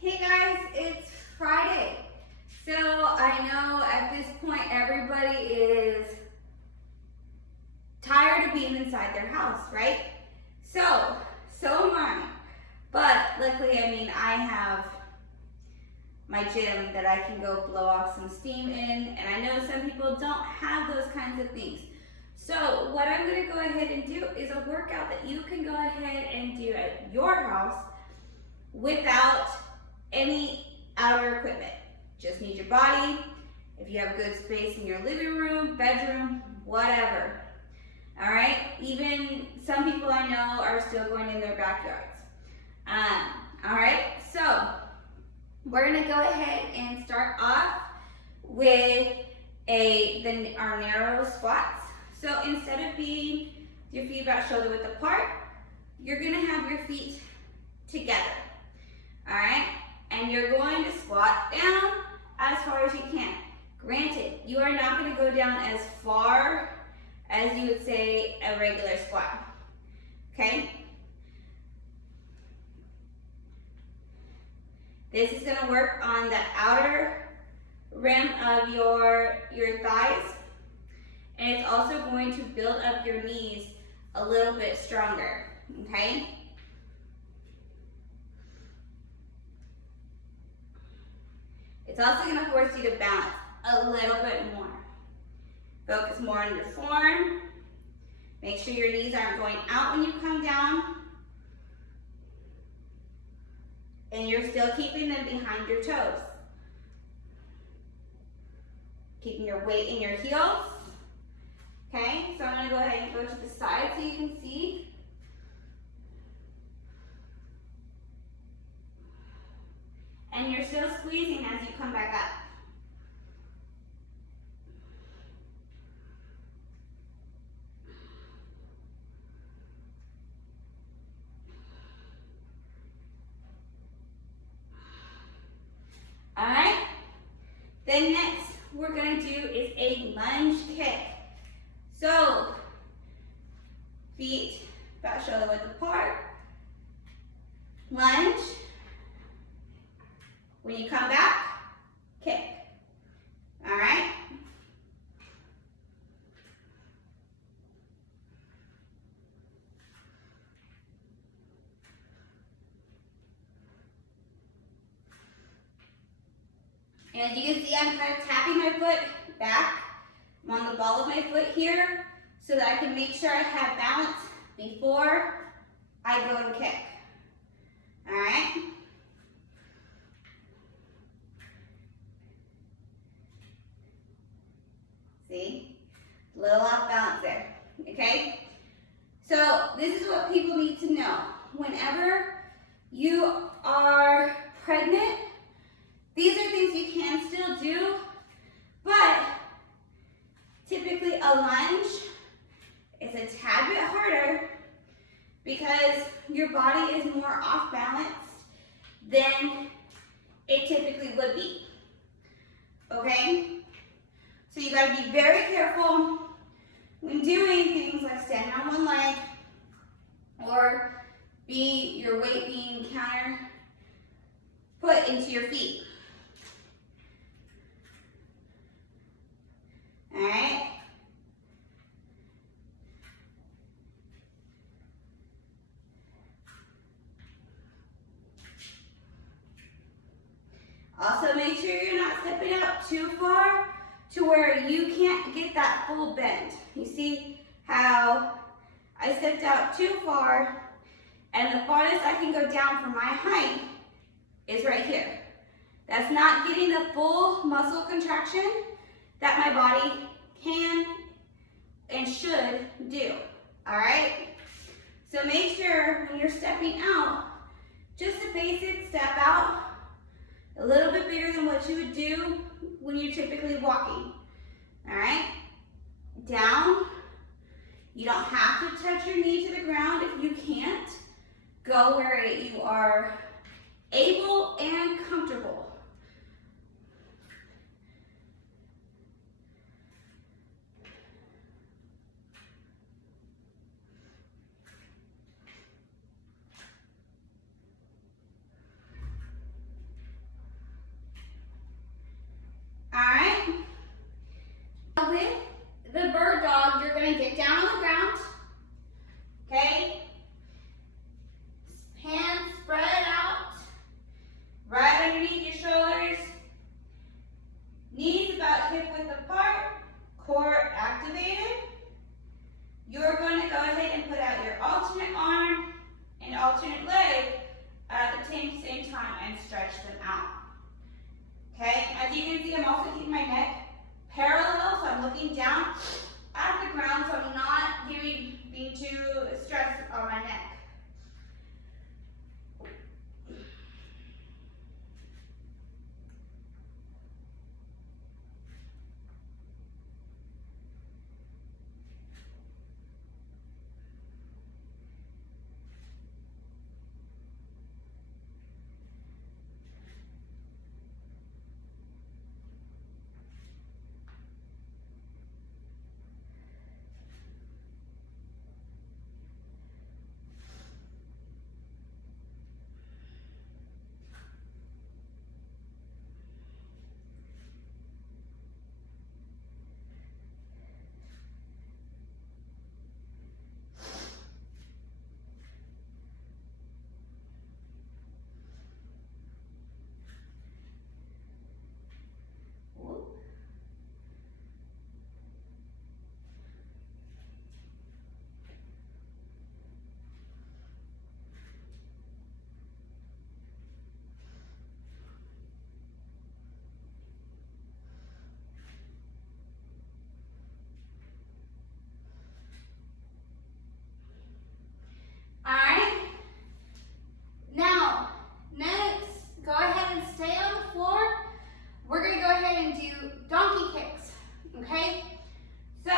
Hey guys, it's Friday. So I know at this point everybody is tired of being inside their house, right? So am I. But luckily, I have my gym that I can go blow off some steam in, and I know some people don't have those kinds of things. So what I'm gonna go ahead and do is a workout that you can go ahead and do at your house without any outer equipment. Just need your body. If you have good space in your living room, bedroom, whatever. All right, even some people I know are still going in their backyards. All right, so we're gonna go ahead and start off with our narrow squats. So instead of being your feet about shoulder width apart, you're gonna have your feet together. All right, and you're going to squat down as far as you can. Granted, you are not going to go down as far as you would say a regular squat. Okay? This is going to work on the outer rim of your thighs, and it's also going to build up your knees a little bit stronger. Okay? It's also going to force you to balance a little bit more. Focus more on your form. Make sure your knees aren't going out when you come down. And you're still keeping them behind your toes. Keeping your weight in your heels. Okay, so I'm going to go ahead and go to the side so you can see. And you're still squeezing as you come back up. All right, then next we're going to do is a lunge kick. So, feet about shoulder width apart, lunge. When you come back, kick. All right? And as you can see, I'm kind of tapping my foot back. I'm on the ball of my foot here so that I can make sure I have balance before I go and kick. All right? See? A little off balance there, okay? So this is what people need to know. Whenever you are pregnant, these are things you can still do, but typically a lunge is a tad bit harder because your body is more off balance than it typically would be, okay? So you gotta be very careful when doing things like standing on one leg or your weight being counter put into your feet. All right? Also make sure you're not stepping out too far to where you can't get that full bend. You see how I stepped out too far, and the farthest I can go down for my height is right here. That's not getting the full muscle contraction that my body can and should do, all right? So make sure when you're stepping out, just a basic step out, a little bit bigger than what you would do when you're typically walking, all right? Down. You don't have to touch your knee to the ground if you can't. Go where you are able and comfortable. looking down at the ground so I'm not being too stressed on my neck. Alright, now next, go ahead and stay on the floor. We're going to go ahead and do donkey kicks, okay? So,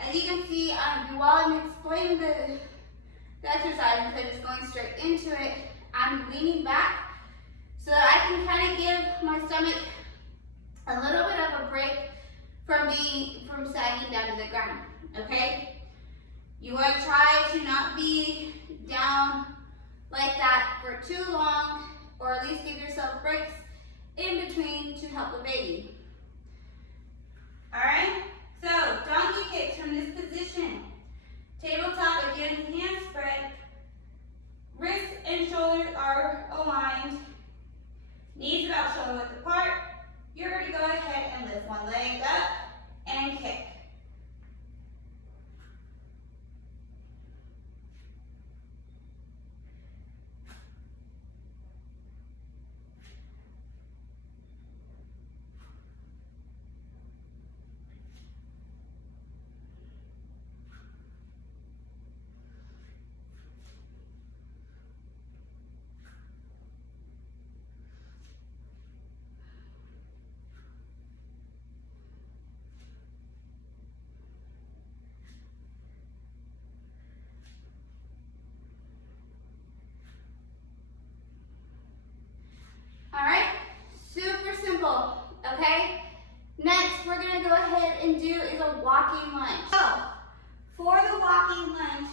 as you can see, while I'm explaining the exercise, instead of just going straight into it, I'm leaning back so that I can kind of give my stomach a little bit of a break from sagging down to the ground, okay? You want to try to not be down like that for too long, or at least give yourself breaks in between to help the baby. Alright, so donkey kicks from this position. Tabletop, again, hand spread. Wrists and shoulders are aligned. Knees about shoulder width apart. You're going to go ahead and lift one leg up and kick. Alright, super simple, okay? Next, we're going to go ahead and do is a walking lunge. So, for the walking lunge,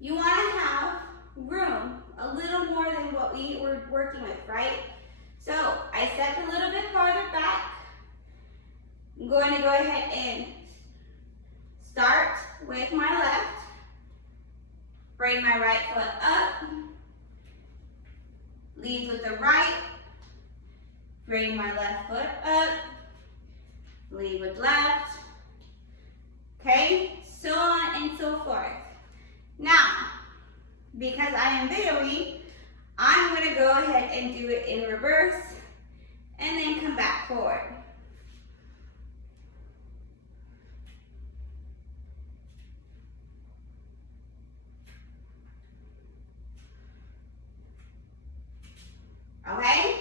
you want to have room, a little more than what we were working with, right? So, I step a little bit farther back. I'm going to go ahead and start with my left. Bring my right foot up. Lead with the right, bring my left foot up, lead with left, okay? So on and so forth. Now, because I am videoing, I'm gonna go ahead and do it in reverse and then come back forward. Okay?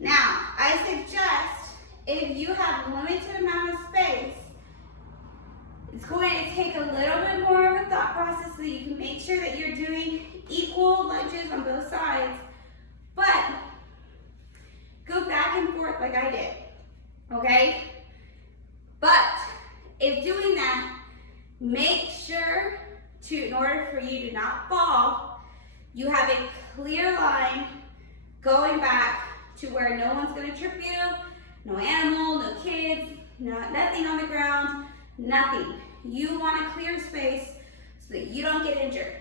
Now, I suggest if you have a limited amount of space, it's going to take a little bit more of a thought process so you can make sure that you're doing equal lunges on both sides, but go back and forth like I did, okay? But if doing that, make sure to, in order for you to not fall, you have a clear line going back to where no one's gonna trip you, no animal, no kids, nothing on the ground, nothing. You want to clear space so that you don't get injured,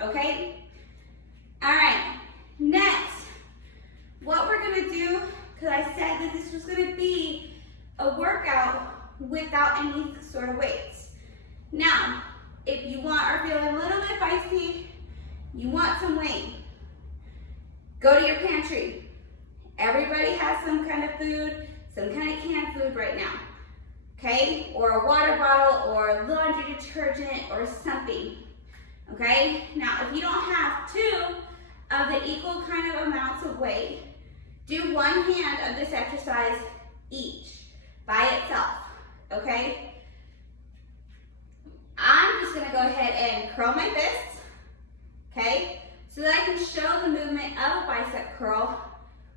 okay? All right, next, what we're gonna do, because I said that this was gonna be a workout without any sort of weights. Now, if you are feeling a little bit feisty, you want some weight, go to your pantry. Everybody has some kind of food, some kind of canned food right now, okay? Or a water bottle or laundry detergent or something, okay? Now, if you don't have two of the equal kind of amounts of weight, do one hand of this exercise each by itself, okay? I'm just gonna go ahead and curl my fists, okay? So that I can show the movement of a bicep curl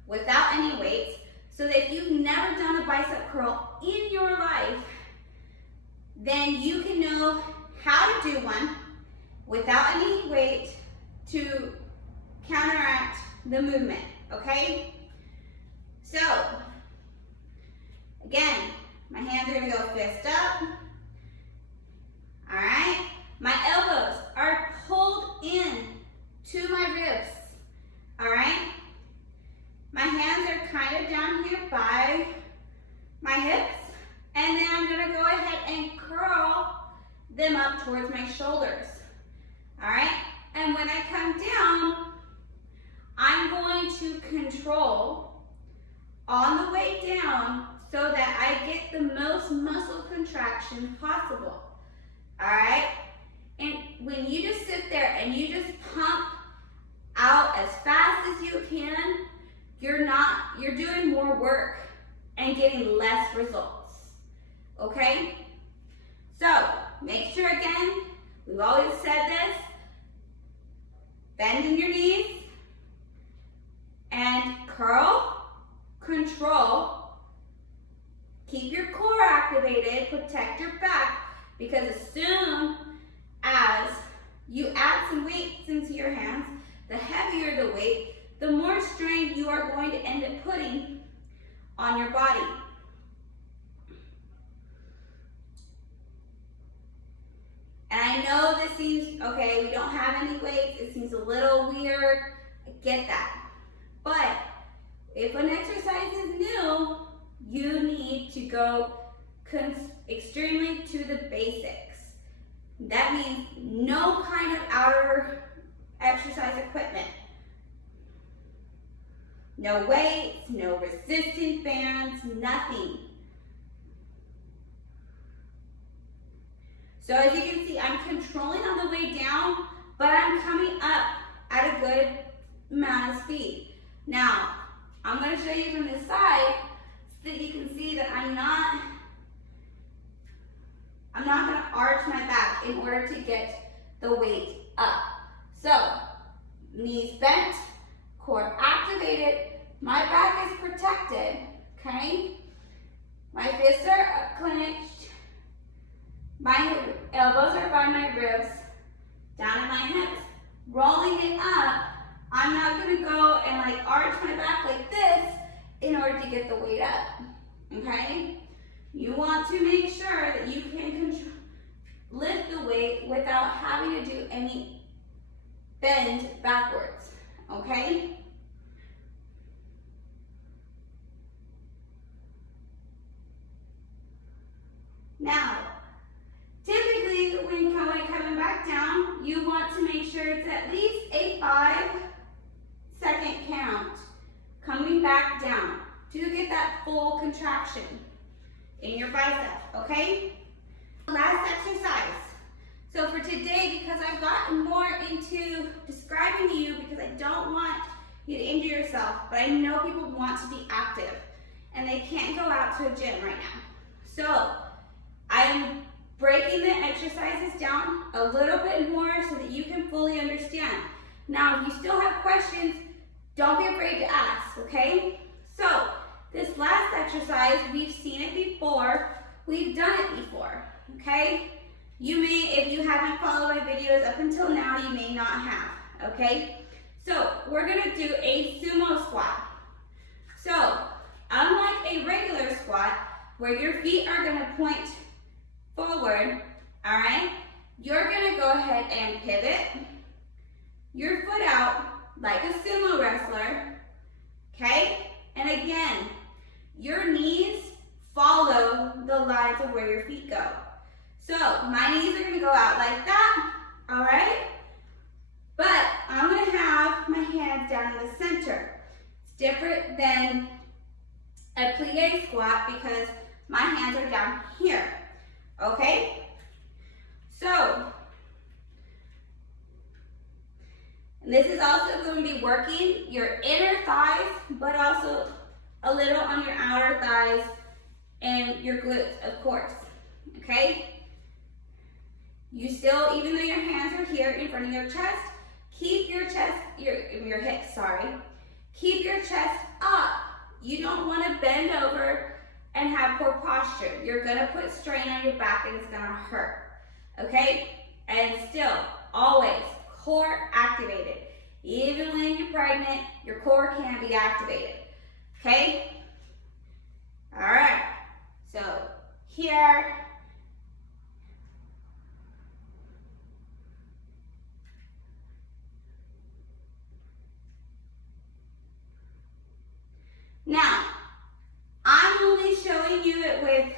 without any weights, so that if you've never done a bicep curl in your life, then you can know how to do one without any weight to counteract the movement, okay? So, again, my hands are gonna go fist up, all right? My elbows are pulled in to my ribs, all right? My hands are kind of down here by my hips, and then I'm gonna go ahead and curl them up towards my shoulders, all right? And when I come down, I'm going to control on the way down so that I get the most muscle contraction possible, all right? And when you just sit there and you just pump out as fast as you can, you're doing more work and getting less results, okay? So, make sure again, we've always said this, bend in your knees and curl, control, keep your core activated, protect your back, because as soon as you add some weights into your hands, the heavier the weight, the more strain you are going to end up putting on your body. And I know this seems, okay, we don't have any weights, it seems a little weird, I get that. But if an exercise is new, you need to go extremely to the basics. That means no kind of outer exercise equipment. No weights, no resistance bands, nothing. So as you can see, I'm controlling on the way down, but I'm coming up at a good amount of speed. Now, I'm going to show you from this side so that you can see that I'm not going to arch my back in order to get the weight up. So, knees bent, core activated, my back is protected, okay? My fists are clenched, my elbows are by my ribs, down at my hips, rolling it up. I'm not gonna go and like arch my back like this in order to get the weight up, okay? You want to make sure that you can lift the weight without having to do any bend backwards, okay? Now, typically when coming back down, you want to make sure it's at least a 5-second count coming back down to get that full contraction in your bicep, okay? Last exercise. So for today, because I've gotten more into describing to you because I don't want you to injure yourself, but I know people want to be active and they can't go out to a gym right now. So I'm breaking the exercises down a little bit more so that you can fully understand. Now, if you still have questions, don't be afraid to ask, okay? So this last exercise, we've seen it before, we've done it before, okay? You may, if you haven't followed my videos up until now, you may not have, okay? So we're gonna do a sumo squat. So unlike a regular squat, where your feet are gonna point forward, all right? You're gonna go ahead and pivot your foot out like a sumo wrestler, okay? And again, your knees follow the lines of where your feet go. So my knees are gonna go out like that, all right? But I'm gonna have my hands down in the center. It's different than a plie squat because my hands are down here, okay? So, and this is also going to be working your inner thighs, but also a little on your outer thighs and your glutes, of course, okay? You still, even though your hands are here in front of your chest, keep your chest, your hips, sorry. Keep your chest up. You don't want to bend over and have poor posture. You're gonna put strain on your back and it's gonna hurt, okay? And still, always, core activated. Even when you're pregnant, your core can be activated, okay? All right, so here. Now, I'm only showing you it with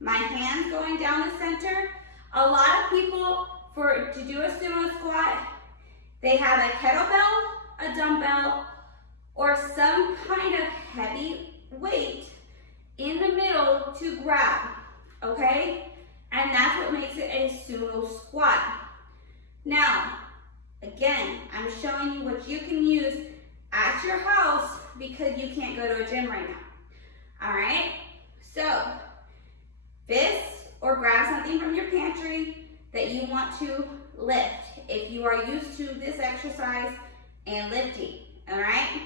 my hands going down the center. A lot of people, to do a sumo squat, they have a kettlebell, a dumbbell, or some kind of heavy weight in the middle to grab, okay? And that's what makes it a sumo squat. Now, again, I'm showing you what you can use at your house because you can't go to a gym right now. All right? So, fist or grab something from your pantry that you want to lift if you are used to this exercise and lifting. All right?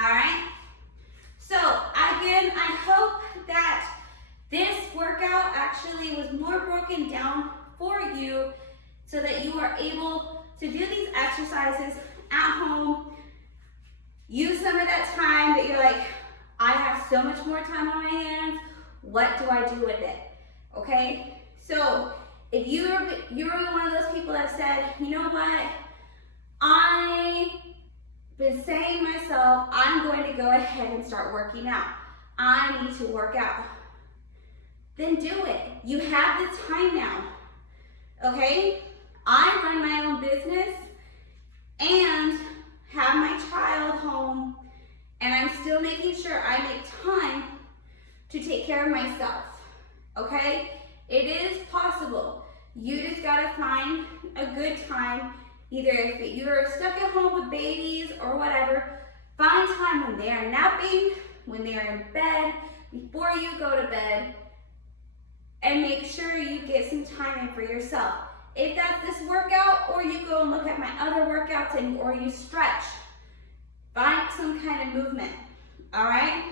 All right, so again, I hope that this workout actually was more broken down for you so that you are able to do these exercises at home. Use some of that time that you're like, I have so much more time on my hands, what do I do with it? Okay, so if you're one of those people that said, you know what, I've been saying to myself, I'm going to go ahead and start working out. I need to work out. Then do it. You have the time now, okay? I run my own business and have my child home, and I'm still making sure I make time to take care of myself, okay? It is possible. You just gotta find a good time. Either if you're stuck at home with babies or whatever, find time when they are napping, when they are in bed, before you go to bed, and make sure you get some time in for yourself. If that's this workout, or you go and look at my other workouts, or you stretch, find some kind of movement, all right?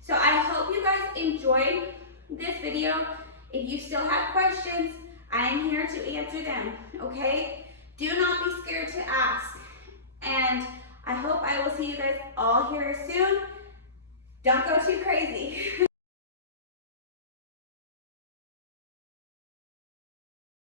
So I hope you guys enjoyed this video. If you still have questions, I am here to answer them, okay? Do not be scared to ask. And I hope I will see you guys all here soon. Don't go too crazy.